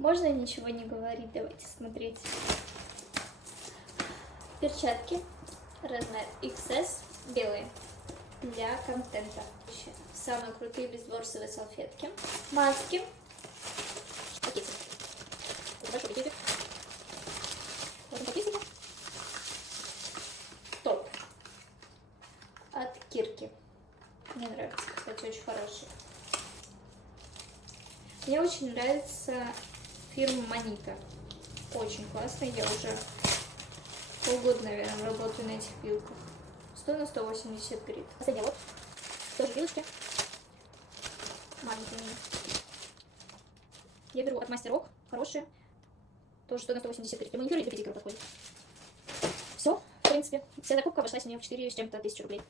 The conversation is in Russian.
Можно ничего не говорить, давайте смотреть. Перчатки, размер XS, белые, для контента. Самые крутые безворсовые салфетки. Маски. Пакетик. Большой пакетик. Вот пакетик. Топ. От Кирки. Мне нравится, кстати, очень хороший. Мне очень нравится фирма Манита. Очень классная. Я уже полгода, наверное, работаю на этих пилках. 100 на 180 грит. Последний вот. Тоже пилочки. Маленькие. Я беру от Мастер Рок. Хорошие. Тоже 100 на 180 грит. Для маникюра и для педикюра подходит. Все, в принципе. Вся закупка обошлась мне в 4 с чем-то тысячи рублей.